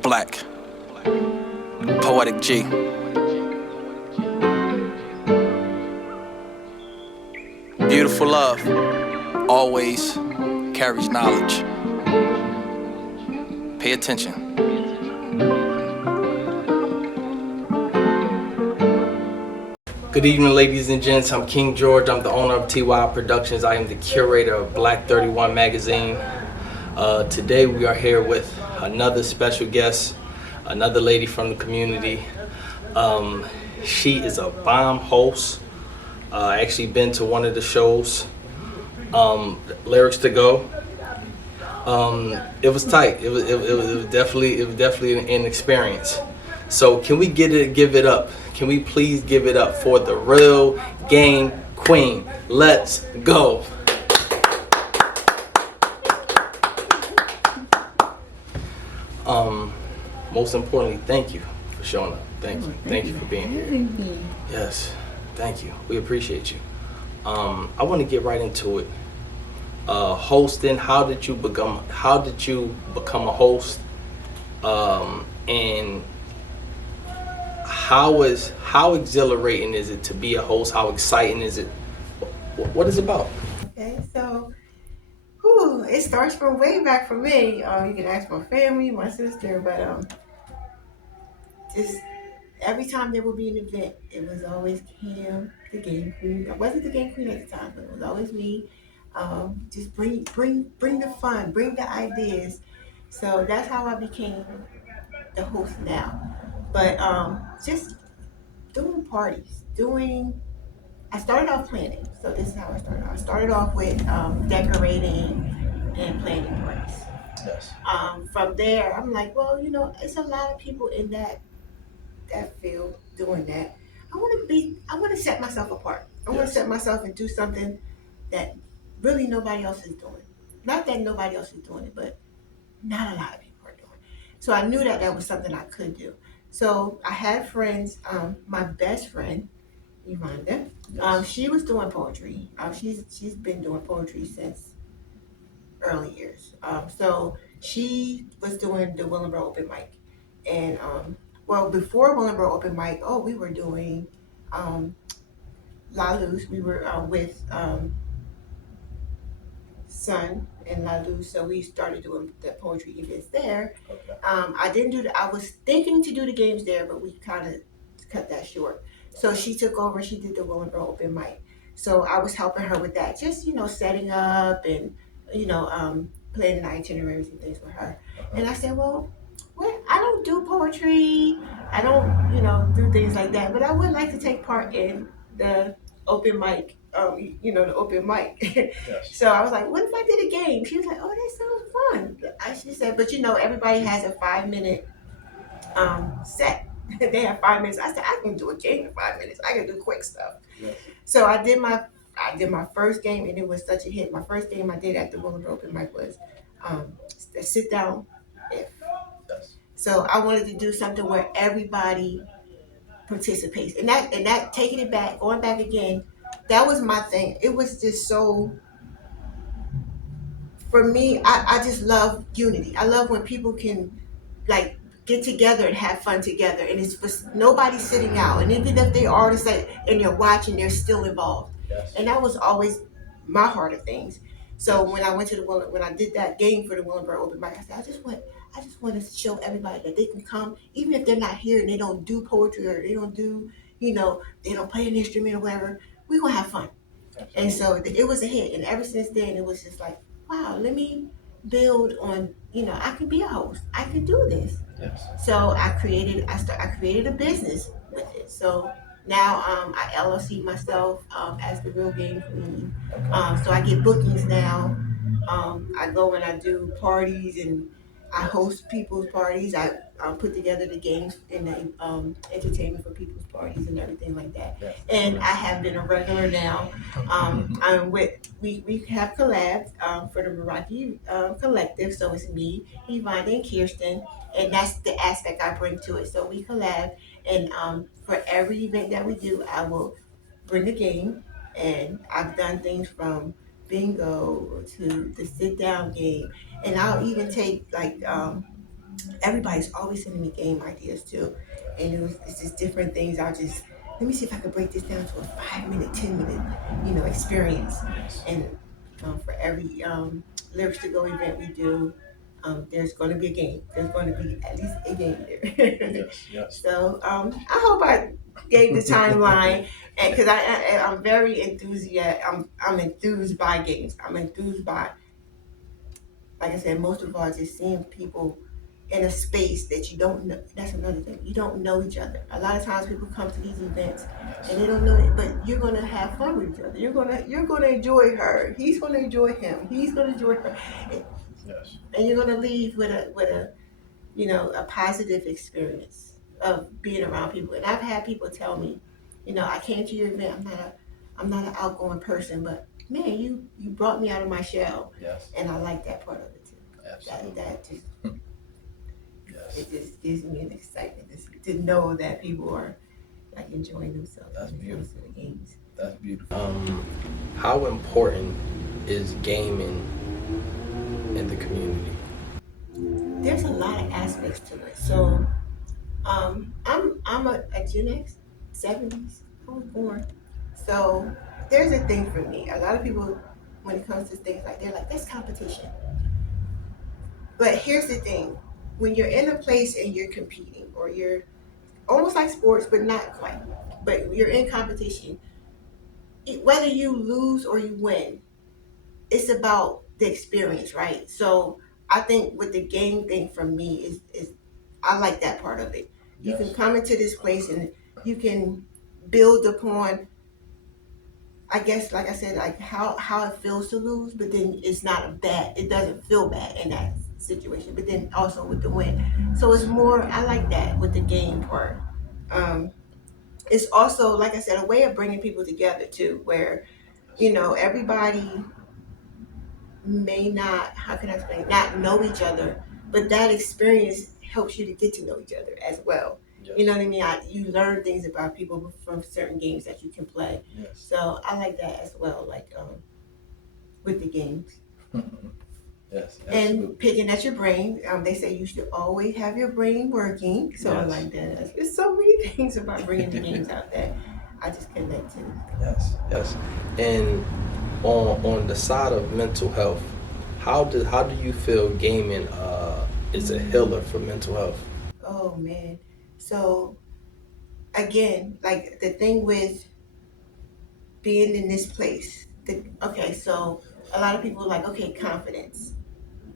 Black, Poetic G. Beautiful love always carries knowledge. Pay attention. Good evening, ladies and gents. I'm King George. I'm the owner of T.Y.I Productions. I am the curator of Black 31 magazine. Today we are here with another special guest, another lady from the community. She is a bomb host. I actually been to one of the shows. Lyrics to Go. It was tight. It was definitely an experience. So can we give it up? Can we please give it up for the real game queen? Let's go. Most importantly, thank you for showing up. Thank you for being here. Yes, thank you. We appreciate you. I want to get right into it. Hosting. How did you become a host? And how exhilarating is it to be a host? How exciting is it? What is it about? Okay, so it starts from way back for me. You can ask my family, my sister, but just every time there would be an event, it was always Cam, the game queen. I wasn't the game queen at the time, but it was always me. Just bring the fun, bring the ideas. So that's how I became the host now. But just doing parties, I started off planning. So this is how I started off. I started off with decorating and planning parties. Yes. From there, I'm like, well, it's a lot of people in that field doing that. I want to set myself apart. I want to set myself and do something that really nobody else is doing. Not that nobody else is doing it, but not a lot of people are doing it. So I knew that was something I could do. So I had friends. My best friend, Yolanda, she was doing poetry. She's been doing poetry since early years. So she was doing the Willenboro open mic, and before Willenboro open mic, we were doing La Luz. We were with Sun and La Luz, so we started doing the poetry events there. Okay. I didn't do I was thinking to do the games there, but we kind of cut that short. So she took over. She did the Willenboro open mic. So I was helping her with that, just setting up and planning itineraries and things with her. And I said, well, I don't do poetry. I don't do things like that, but I would like to take part in the open mic. The open mic. Yes. So I was like, what if I did a game? She was like, oh, that sounds fun. She said, but everybody has a 5 minute set. They have 5 minutes. I said, I can do a game in 5 minutes. I can do quick stuff. Yes. So I did my first game, and it was such a hit. My first game I did at the Willenboro open mic was a sit down if. Yes. So I wanted to do something where everybody participates, and that taking it back, going back again, that was my thing. It was just so. For me, I just love unity. I love when people can like get together and have fun together, and it's just nobody sitting out. And even if they are to say and you're watching, they're still involved. Yes. And that was always my heart of things. So when I went to when I did that game for the Willenboro open mic, I said I just want to show everybody that they can come, even if they're not here and they don't do poetry or they don't do they don't play an instrument or whatever. We gonna have fun. Absolutely. And so it was a hit. And ever since then, it was just like, wow, let me build on, I can be a host. I can do this. Yes. So I created a business with it. So now I LLC myself as the real game queen. So I get bookings now. I go and I do parties and I host people's parties. I put together the games and the entertainment for people's parties and everything like that. Yes. And I have been a regular now. We have collabs for the Meraki Collective. So it's me, Yvonne, and Kirsten, and that's the aspect I bring to it. So we collab, and for every event that we do, I will bring the game, and I've done things from bingo to the sit down game, and I'll even take like everybody's always sending me game ideas too, and it's just different things. I'll just let me see if I can break this down to a 5 minute, 10 minute, experience. And for every lyrics to go event we do, there's going to be a game. There's going to be at least a game there. Yes. So I hope I gave the timeline, and because I'm very enthusiastic. I'm enthused by games. I'm enthused by, like I said, most of all, just seeing people in a space that you don't know. That's another thing. You don't know each other. A lot of times people come to these events and they don't know it, but you're gonna have fun with each other. You're gonna enjoy her. He's gonna enjoy him. He's gonna enjoy her. And, and you're gonna leave with a a positive experience of being around people. And I've had people tell me, I came to your event. I'm not an outgoing person, but man, you brought me out of my shell. Yes. And I like that part of it too. Absolutely. That just yes. It just gives me an excitement to know that people are like enjoying themselves. That's beautiful. The games. That's beautiful. How important is gaming in the community? There's a lot of aspects to it. So I'm a Gen X, 70s. I was born. So there's a thing for me. A lot of people, when it comes to things like, they're like, that's competition. But here's the thing: when you're in a place and you're competing, or you're almost like sports, but not quite, but you're in competition, whether you lose or you win, it's about the experience, right? So I think with the game thing for me is I like that part of it. You can come into this place and you can build upon, I guess, like I said, like how it feels to lose, but then it's not it doesn't feel bad in that situation. But then also with the win, so it's more. I like that with the game part. Um, it's also, like I said, a way of bringing people together too, where everybody may not, how can I explain, not know each other, but that experience helps you to get to know each other as well. Yes. You know what I mean? You learn things about people from certain games that you can play. Yes. So I like that as well, like with the games. Yes, absolutely. And picking at your brain, they say you should always have your brain working. So yes. I like that. There's so many things about bringing the games out that I just connect to. Yes, yes. And on the side of mental health, how do you feel gaming is a healer for mental health? Oh man. So again, like the thing with being in this place. Okay, so a lot of people are like, okay, confidence.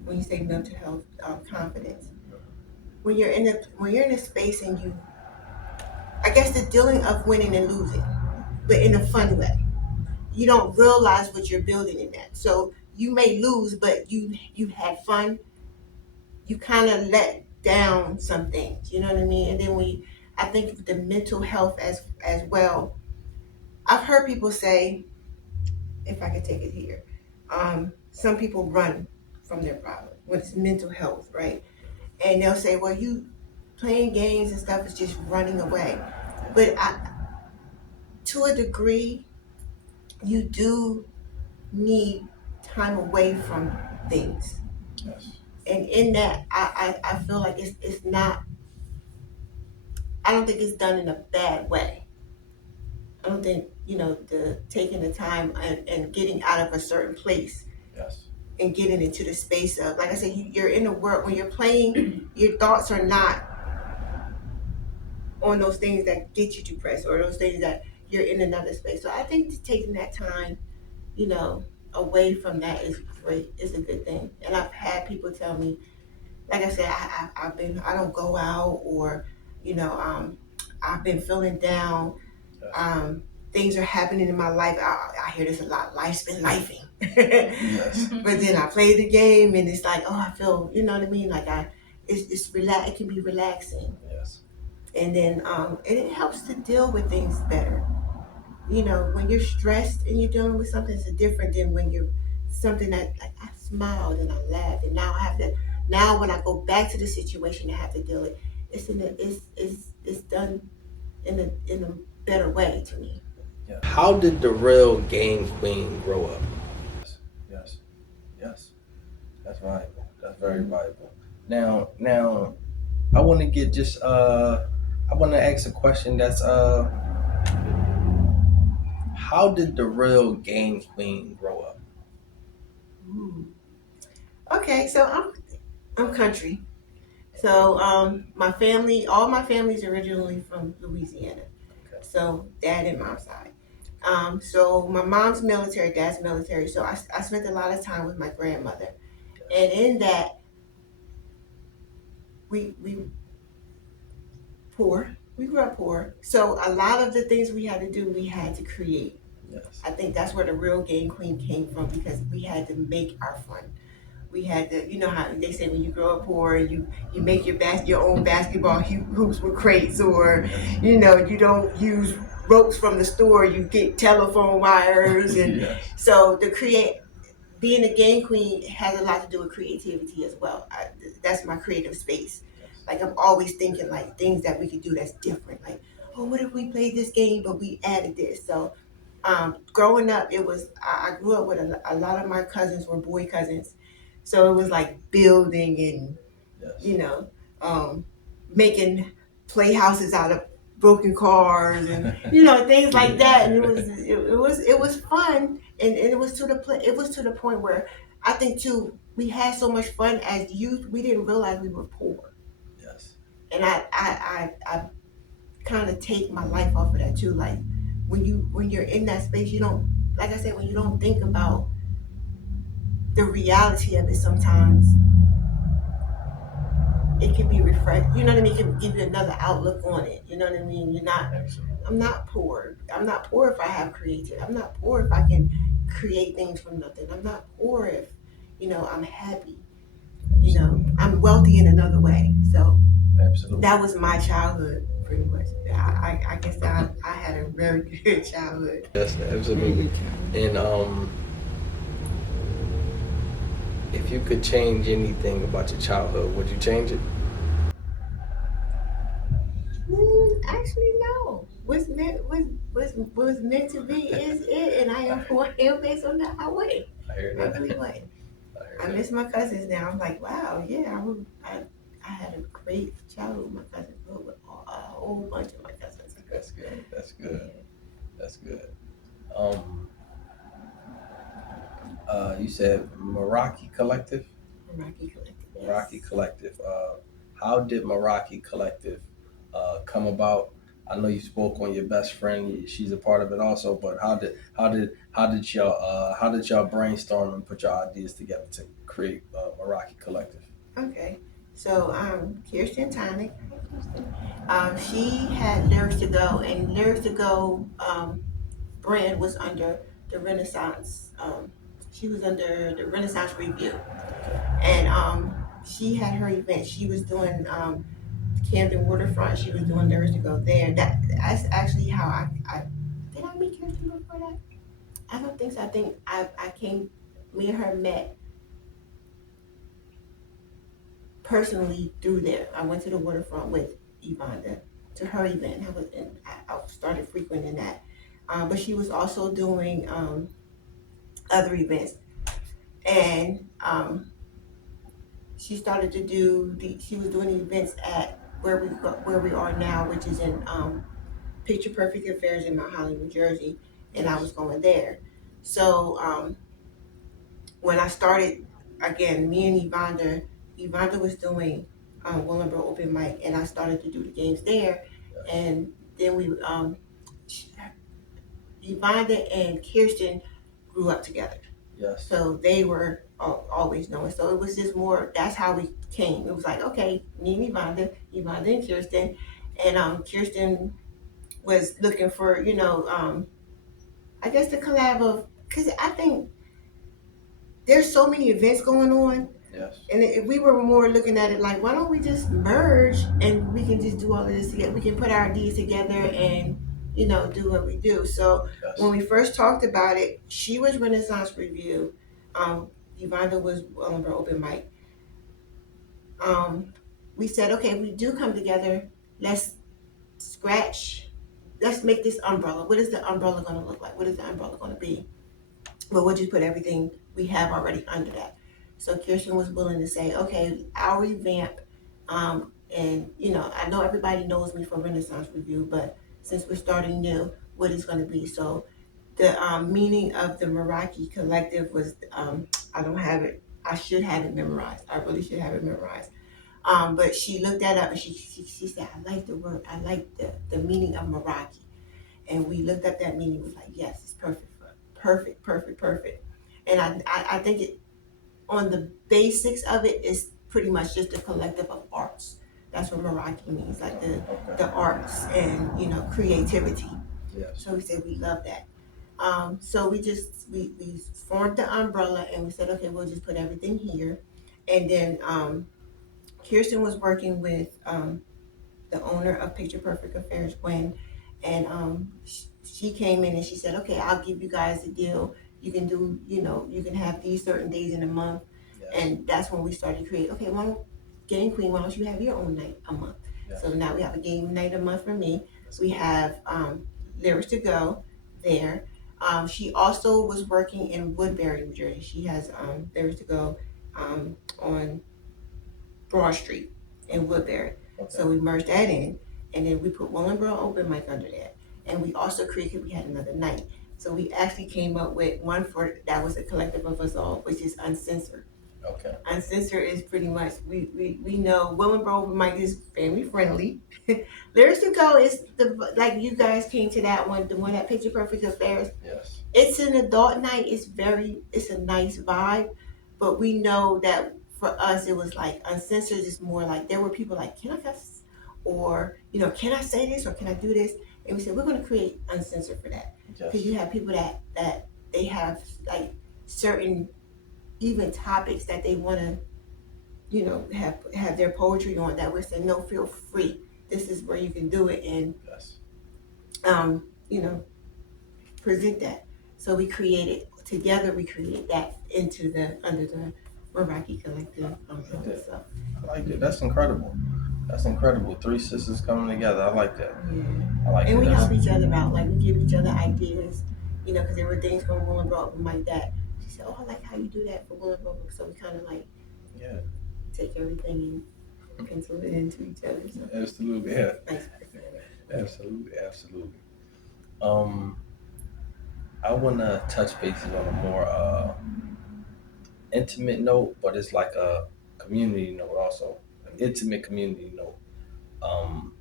When you say mental health, confidence. When you're in a space and I guess the dealing of winning and losing, but in a fun way. You don't realize what you're building in that. So you may lose, but you had fun. You kind of let down some things. You know what I mean? And then I think the mental health as well. I've heard people say, if I could take it here, some people run from their problem when it's mental health, right? And they'll say, well, you playing games and stuff is just running away. But to a degree, you do need time away from things. Yes. And in that, I feel like it's not, I don't think it's done in a bad way. I don't think, the taking the time and getting out of a certain place. Yes. And getting into the space of, like I said, you're in the world, when you're playing, your thoughts are not on those things that get you depressed, or those things that you're in another space. So I think taking that time, away from that is great, is a good thing. And I've had people tell me, like I said, I don't go out, or, I've been feeling down. Things are happening in my life. I hear this a lot. Life's been lifing. Yes. But then I play the game and it's like, oh, I feel, you know what I mean? Like it's relax. It can be relaxing. Yes. And then, and it helps to deal with things better. When you're stressed and you're dealing with something, it's different than when you're something that, like, I smiled and I laughed, and now I have to. Now when I go back to the situation, I have to deal with. It's done in a better way to me. How did the real game queen grow up? Yes, that's valuable. That's very valuable. Now, I want to get just I want to ask a question that's how did the real game queen grow up? Ooh. Okay, so I'm country. So my family, all my family's originally from Louisiana. Okay. So dad and mom's side. So my mom's military, dad's military. So I spent a lot of time with my grandmother, and in that we poor. We grew up poor. So a lot of the things we had to do, we had to create. Yes. I think that's where the real game queen came from because we had to make our fun. We had to, you know how they say when you grow up poor, you make your own basketball hoops with crates, or you know you don't use ropes from the store. You get telephone wires, and Yes. so the create being a game queen has a lot to do with creativity as well. That's my creative space. Like I'm always thinking like things that we could do that's different. Like, oh, what if we played this game but we added this? So, growing up, it was I grew up with a lot of my cousins were boy cousins, so it was like building and Yes. you know, making playhouses out of broken cars and you know things like that. And it was fun, and it was to the it was to the point where I think too we had so much fun as youth we didn't realize we were poor. Yes. And I kind of take my life off of that too. Like when you're in that space, you don't like I said when you don't think about the reality of it sometimes it can be refreshed. You know what I mean? It can give you another outlook on it. You know what I mean? You're not. I'm not poor. I'm not poor if I have creative. I'm not poor if I can create things from nothing. I'm not poor if, I'm happy. I'm wealthy in another way. So Absolutely. that was my childhood, pretty much. I guess I had a very good childhood. Yes, absolutely. And if you could change anything about your childhood, would you change it? Actually, no. Was meant to be is it, and I am who I am based on that. I wouldn't. I hear I that. really wouldn't. I I miss my cousins now. I'm like, wow, yeah, I had a great childhood with my cousins, with a whole bunch of my cousins. That's good. That's good. Yeah. That's good. Um, you said Meraki Collective. Rocky Collective. Meraki Yes. Collective. How did Meraki Collective come about? I know you spoke on your best friend. She's a part of it also. But how did y'all brainstorm and put your ideas together to create Meraki Collective? Okay. So, Kirsten Tonic, she had Lyrics to Go, and Lyrics to Go brand was under the Renaissance. She was under the Renaissance Review, and she had her event. She was doing Camden Waterfront. She was doing Lyrics to Go there. That's actually how I did I meet Kirsten before that? I don't think so. I think I came. Me and her met personally through there. I went to the waterfront with Yvonne to her event. I started frequenting that. But she was also doing other events, and she started to do she was doing the events at where we are now, which is in Picture Perfect Affairs in Mount Holly, New Jersey, and I was going there. So when I started again, me and Yvonne was doing Willenboro Open Mic, and I started to do the games there, and then Yvonne and Kirsten grew up together. Yes. So they were always knowing. So it was just more. That's how we came. It was like okay, me and Yvonne and Kirsten, and Kirsten was looking for I guess the collab of because I think there's so many events going on. Yes. And if we were more looking at it like, why don't we just merge and we can just do all of this together? We can put our ideas together and, do what we do. So Yes. when we first talked about it, she was Renaissance Review. Yvonne was Willenboro Open Mic. We said, okay, if we do come together, let's scratch, let's make this umbrella. What is the umbrella going to look like? What is the umbrella going to be? But we'll just put everything we have already under that. So Kirsten was willing to say, okay, I'll revamp. And I know everybody knows me for Renaissance Review, but since we're starting new, what is going to be? So the meaning of the Meraki Collective was, I don't have it. I should have it memorized. I really should have it memorized. But she looked that up and she said, I like the word. I like the meaning of Meraki. And we looked up that meaning. Was like, yes, it's perfect, perfect, perfect, perfect. And I think it on the basics of it is pretty much just a collective of arts. That's what Meraki means, like the arts and creativity. Yes. So we said we love that. So we formed the umbrella and we said, okay, we'll just put everything here. And then Kirsten was working with the owner of Picture Perfect Affairs, Gwen, and she came in and she said, okay, I'll give you guys a deal. You can do, you can have these certain days in a month. Yes. And that's when we started creating, okay, Game Queen, why don't you have your own night a month? Yes. So now we have a game night a month for me. We have Lyrics to Go there. She also was working in Woodbury, New Jersey. She has Lyrics to Go on Broad Street in Woodbury. Okay. So we merged that in, and then we put Willingboro Open Mic under that. And we also created, we had another night. So we actually came up with one that was a collective of us all, which is Uncensored. Okay. Uncensored is pretty much, we know Willingboro Open Mic is family friendly. Lyrics to Go is like you guys came to that one, the one at Picture Perfect Affairs. Yes. It's an adult night. It's a nice vibe, but we know that for us it was like Uncensored is more like there were people like, can I cuss? Or, can I say this or can I do this? And we said, we're going to create Uncensored for that. Because Yes. you have people that they have like certain even topics that they want to, have their poetry on that. We're saying, no, feel free. This is where you can do it and, Yes. you know, present that. So we created together. We created that under the Meraki Collective umbrella. So I like it. That's incredible. That's incredible. Three sisters coming together. I like that. yeah, I like and it. we That's- help each other out. Like we give each other ideas. Because there were things from Willowbrook like that. She said, "Oh, I like how you do that for Willowbrook." So we kind of like Yeah. take everything and pencil it into each other. So Absolutely. Yeah. nice. Absolutely. Absolutely. Um, I want to touch bases on a more intimate note, but it's like a community note also, an intimate community note. Um,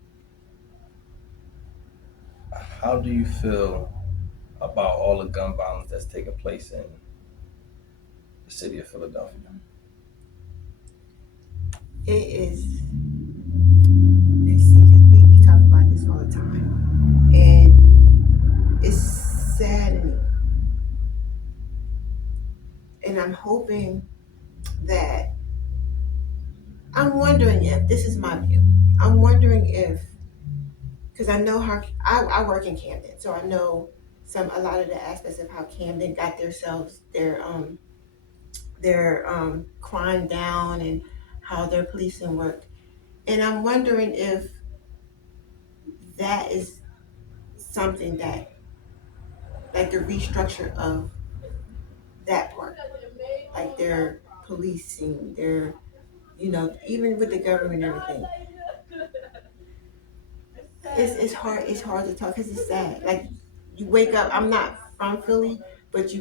how do you feel about all the gun violence that's taking place in the city of Philadelphia? It is. Let's see, because we talk about this all the time, and it's saddening. And I'm hoping that I'm wondering if this is my view. I'm wondering if because I know how I work in Camden, so I know a lot of the aspects of how Camden got their crime down and how their policing worked. And I'm wondering if that is something that like the restructure of that part, like their policing, their even with the government and everything. It's hard to talk because it's sad. Like you wake up. I'm not from Philly, but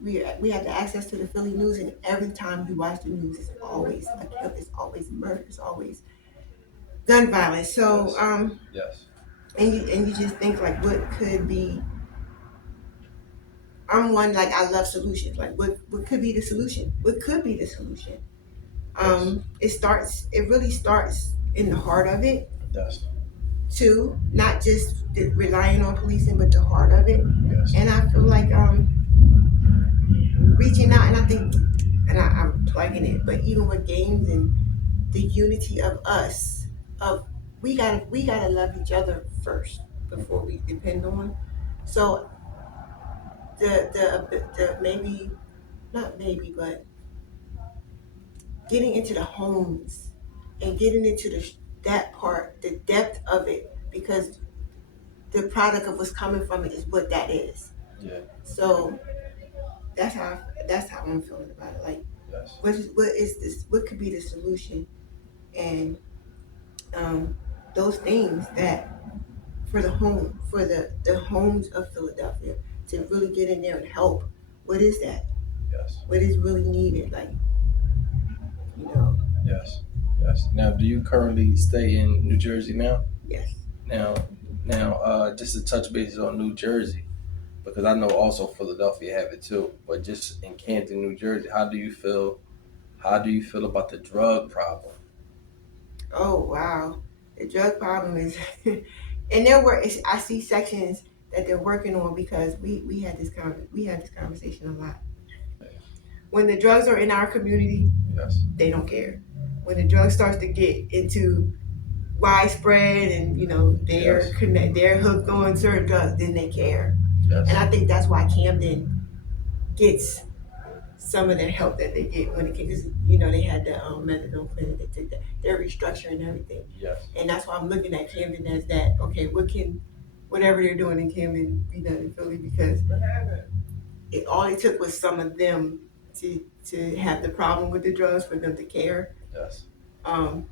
we have the access to the Philly news, and every time you watch the news, it's always a kill, it's always murder, it's always gun violence. So Yes. and you just think like what could be. I'm one like I love solutions. Like what could be the solution? What could be the solution? It really starts in the heart of it. Yes. Too, not just relying on policing, but the heart of it. Yes. And I feel like reaching out, and I think, and I'm plugging it, but even with games and the unity of us, of we gotta love each other first before we depend on. So the maybe not maybe, but getting into the homes and getting into that part, the depth of it, because the product of what's coming from it is what that is. Yeah. So that's how I'm feeling about it. Like, Yes. what is this? What could be the solution? And those things that for the homes of Philadelphia to really get in there and help. What is that? Yes. What is really needed? Like, you know. Yes. Yes. Now, do you currently stay in New Jersey now? Yes. Now, just to touch bases on New Jersey, because I know also Philadelphia have it too. But just in Camden, New Jersey, how do you feel? How do you feel about the drug problem? Oh wow, the drug problem is, and there were I see sections that they're working on because we had this conversation a lot. When the drugs are in our community, Yes. they don't care. When the drug starts to get into widespread and they're Yes. they're hooked on certain drugs, then they care. Yes. And I think that's why Camden gets some of the help that they get when it came, because they had the methadone clinic. They took that, they're restructuring everything, Yes. and that's why I'm looking at Camden as that. Okay, whatever they're doing in Camden be done in Philly, because all it took was some of them to have the problem with the drugs for them to care. Yes. Um,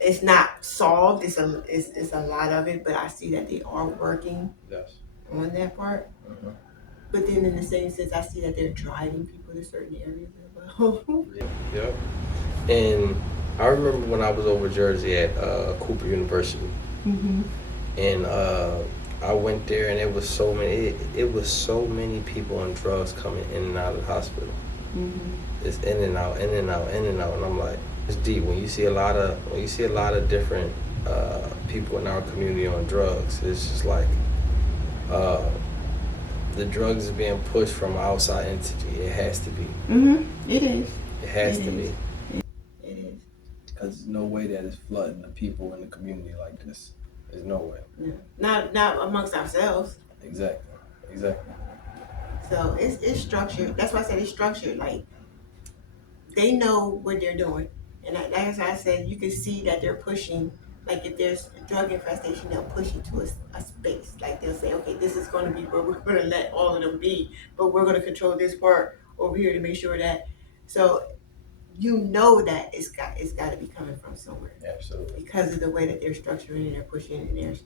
it's not solved. It's a lot of it, but I see that they are working Yes. on that part. Mhm. But then in the same sense, I see that they're driving people to certain areas as well. Yep. And I remember when I was over Jersey at Cooper University, Mm-hmm. and I went there, and it was so many. It was so many people on drugs coming in and out of the hospital. Mm-hmm. It's in and out, in and out, in and out, and I'm like, it's deep. When you see a lot of different people in our community on drugs, it's just like the drugs is being pushed from an outside entity. It has to be. Mm-hmm. It is. It has It to is. be. It is. Because there's no way that it's flooding the people in the community like this. There's no way. Yeah. Not amongst ourselves. Exactly. Exactly. So it's structured. That's why I said it's structured. Like, they know what they're doing, and as I said, you can see that they're pushing. Like, if there's a drug infestation, they'll push it to a space. Like, they'll say, okay, this is going to be where we're going to let all of them be, but we're going to control this part over here to make sure that. So that it's got to be coming from somewhere, Absolutely. because of the way that they're structuring and they're pushing and there's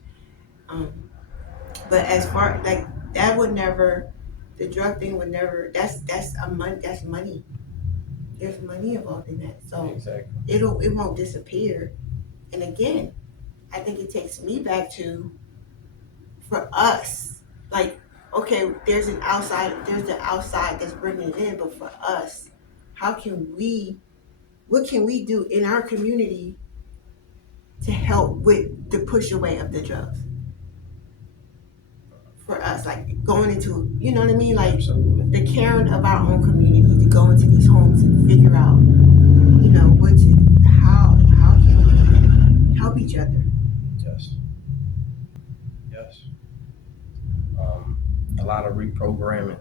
but as far like that would never, the drug thing would never, that's money. There's money involved in that, so Exactly. it won't disappear. And again, I think it takes me back to, for us, like, okay, there's the outside that's bringing it in, but for us, what can we do in our community to help with the push away of the drugs? For us, like going into, you know what I mean? Like, Absolutely. the caring of our own community, to go into these homes and figure out, how can we help each other? Yes. Yes. A lot of reprogramming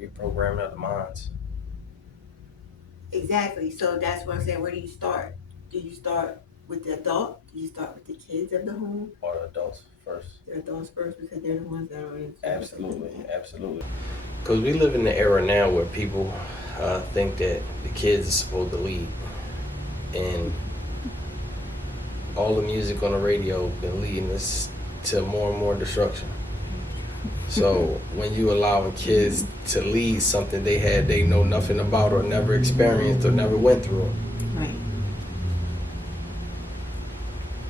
of the minds. Exactly. So that's what I'm saying. Where do you start? Do you start with the adult? Do you start with the kids of the home? Or the adults first. The adults first, because they're the ones that are in. Absolutely. Absolutely. Because we live in the era now where people think that the kids are supposed to lead, and all the music on the radio been leading us to more and more destruction. So when you allow kids to lead something they know nothing about or never experienced or never went through, Right.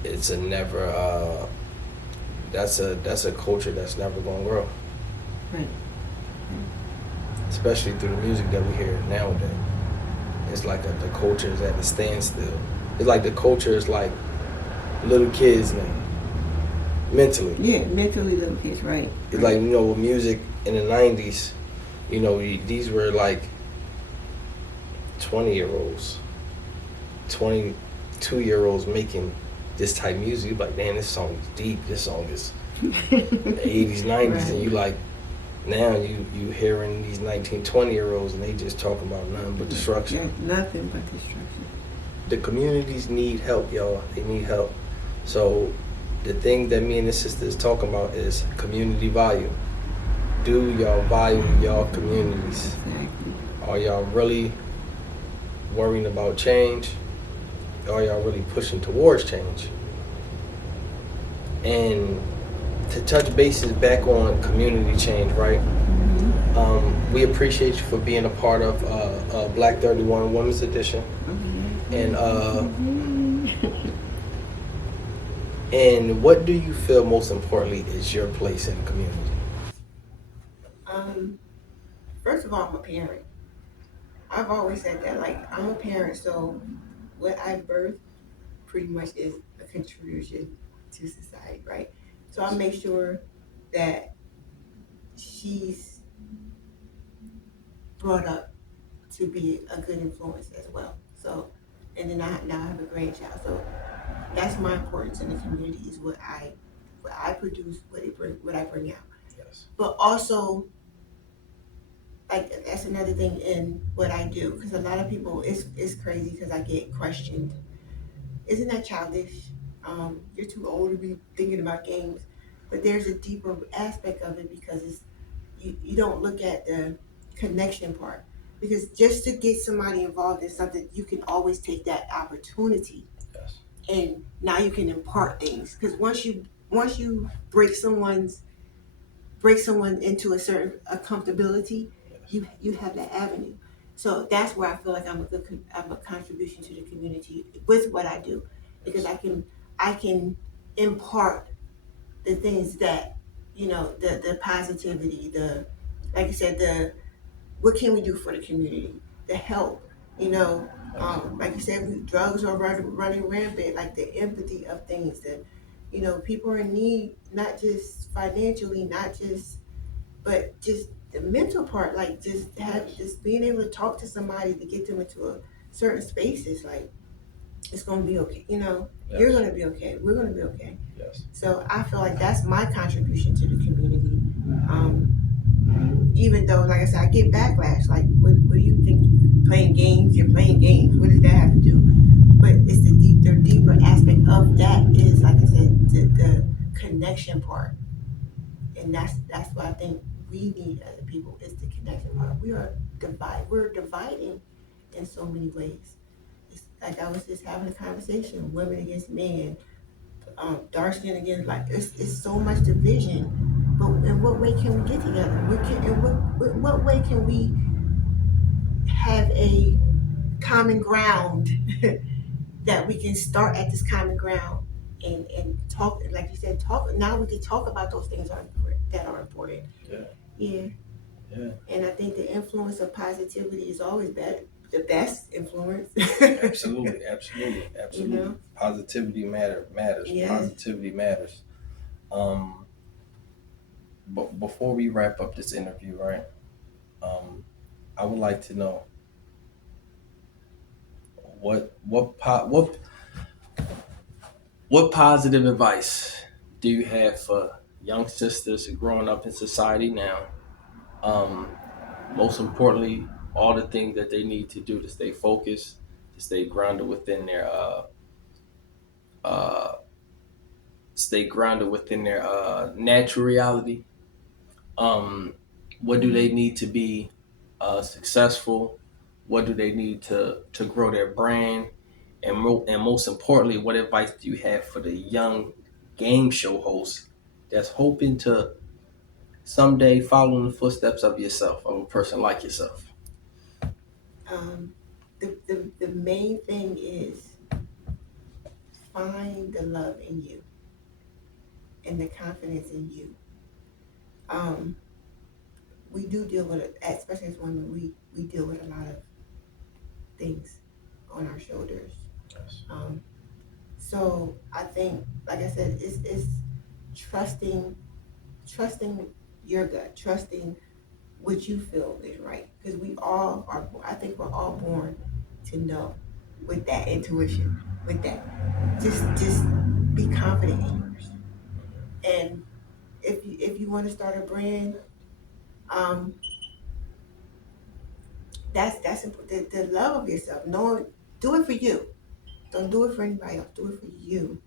it's a never. That's a culture that's never gonna grow. Right. Especially through the music that we hear nowadays. It's like the culture is at a standstill. It's like the culture is like little kids now, mentally. Yeah, mentally little kids, right. It's like, with music in the 90s, these were like 20-year-olds, 22-year-olds making this type of music. You're like, man, this song is deep. This song is 80s, 90s. Right. And you like, now you hearing these 19, 20-year-olds and they just talking about nothing but destruction. Yeah, nothing but destruction. The communities need help, y'all. They need help. So the thing that me and the sister is talking about is community value. do y'all value y'all communities? Exactly. Are y'all really worrying about change? Are y'all really pushing towards change? And to touch bases back on community change, right? We appreciate you for being a part of Black 31 Women's Edition. And and what do you feel most importantly is your place in the community? Um, First of all, I'm a parent. I've always said that, like, I'm a parent, so what I birth pretty much is a contribution to society, right? So I make sure that she's brought up to be a good influence as well. So, and then I now have a grandchild. So that's my importance in the community is what I produce, what I bring out. Yes. But also, like that's another thing in what I do because a lot of people it's crazy because I get questioned. Isn't that childish? You're too old to be thinking about games. But there's a deeper aspect of it because you don't look at the connection part. Because just to get somebody involved in something, you can always take that opportunity Yes. and now you can impart things. Because once you break someone into a certain a comfortability, Yes. you have that avenue. So that's where I feel like I'm a contribution to the community with what I do because Yes. I can impart the things that the positivity, the like I said, the what can we do for the community, the help, like you said, drugs are running rampant, like the empathy of things that people are in need, not just financially, not just but just the mental part, like just being able to talk to somebody to get them into a certain spaces, like it's gonna be okay. You're Yes. gonna be okay. We're gonna be okay. Yes. So I feel like that's my contribution to the community. Even though, like I said, I get backlash. Like, what do you think? Playing games? You're playing games. What does that have to do? But it's the deeper aspect of that is, like I said, the connection part, and that's what I think we need as a people is the connection part. We're dividing in so many ways. It's like I was just having a conversation, women against men, dark skin against like it's so much division. But in what way can we get together? In what way can we have a common ground that we can start at this common ground and talk, like you said, talk. Now we can talk about those things that are important. Yeah. Yeah. Yeah. And I think the influence of positivity is always better, the best influence. Absolutely. Absolutely. You Absolutely. know? Positivity matters. Yes. Positivity matters. Um, but before we wrap up this interview, right? Um, I would like to know what positive advice do you have for young sisters growing up in society now? Um, Most importantly, all the things that they need to do to stay focused, to uh, stay grounded within their natural reality. Um, what do they need to be successful? What do they need to grow their brand? And most importantly, what advice do you have for the young game show host that's hoping to someday follow in the footsteps of yourself, of a person like yourself? um, the main thing is find the love in you and the confidence in you. Um, we do deal with it, especially as women, we deal with a lot of things on our shoulders. Yes. Um, so I think, like I said, it's trusting, trusting your gut, trusting what you feel is right. Because we all are, I think we're all born to know with that intuition, with that. Just be confident in yours. And if you want to start a brand, um, that's important. The love of yourself. Knowing, do it for you. Don't do it for anybody else. Do it for you,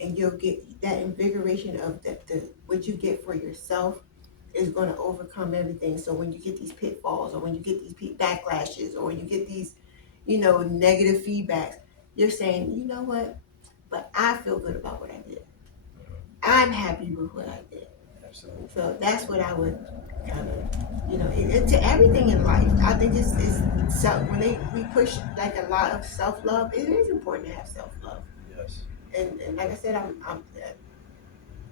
and you'll get that invigoration of the what you get for yourself. is going to overcome everything. So when you get these pitfalls, or when you get these backlashes, or when you get these, negative feedbacks, you're saying, you know what? But I feel good about what I did. I'm happy with what I did. Absolutely. So that's what I would kind of, into everything in life. I think it's self, when we push like a lot of self love. It is important to have self love. Yes. And like I said, I'm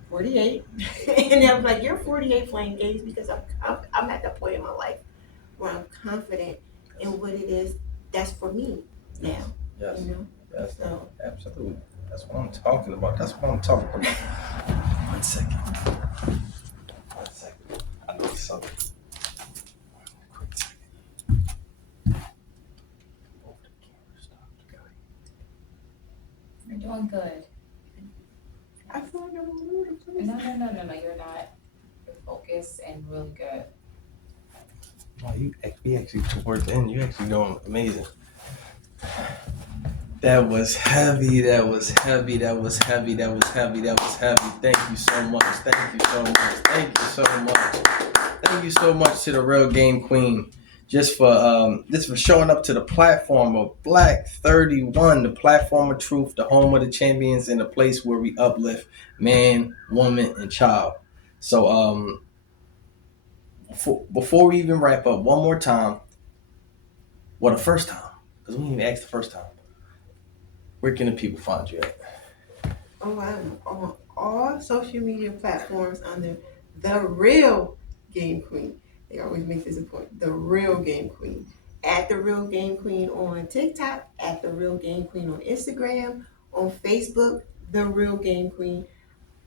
48, and I'm like, you're 48 playing games, because I'm at that point in my life where I'm confident in what it is that's for me now. Yes. Yes. So Absolutely. That's what I'm talking about. That's what I'm talking about. 1 second. 1 second. I need something. Quick second. Both the cameras stopped. You're doing good. I feel like I'm a little crazy. No, you're not. You're focused and really good. Wow, we actually towards the end, you actually doing amazing. That was heavy. That was heavy. That was heavy. That was heavy. That was heavy. Thank you so much. Thank you so much. Thank you so much. Thank you so much to the Real Game Queen, just for showing up to the platform of Black 31, the platform of truth, the home of the champions, and the place where we uplift man, woman, and child. So before we even wrap up, one more time. Well, the first time, because we didn't even ask the first time. Where can the people find you at? Oh, I'm on all social media platforms under The Real Game Queen. They always make this a point. The Real Game Queen. At The Real Game Queen on TikTok, at The Real Game Queen on Instagram, on Facebook, The Real Game Queen.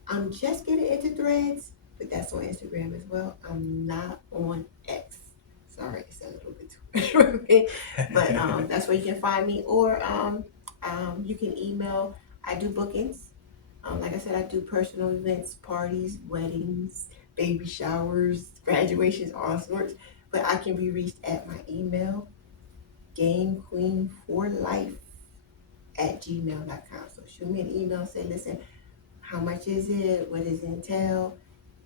I'm just getting into Threads, but that's on Instagram as well. I'm not on X. Sorry, it's a little bit too much for me. But that's where you can find me. Or you can email. I do bookings. Like I said, I do personal events, parties, weddings, baby showers, graduations, all sorts. But I can be reached at my email, gamequeen4life@gmail.com. So shoot me an email, say, listen, how much is it? What does it entail?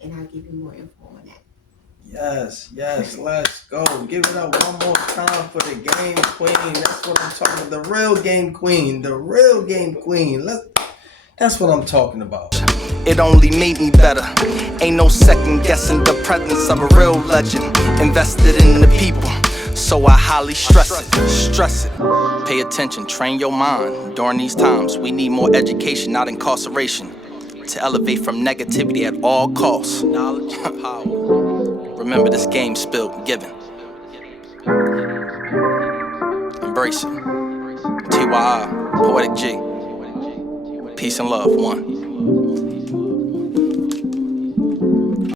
And I'll give you more info on that. Yes, let's go. Give it up one more time for the Game Queen. That's what I'm talking about. The Real Game Queen. The Real Game Queen. That's what I'm talking about. It only made me better. Ain't no second guessing the presence of a real legend. Invested in the people, so I highly stress it. Pay attention, train your mind. During these times, we need more education, not incarceration. To elevate from negativity at all costs. Knowledge and power. Remember, this game spilled, given. Embrace it. T.Y.I, Poetic G. Peace and love, one.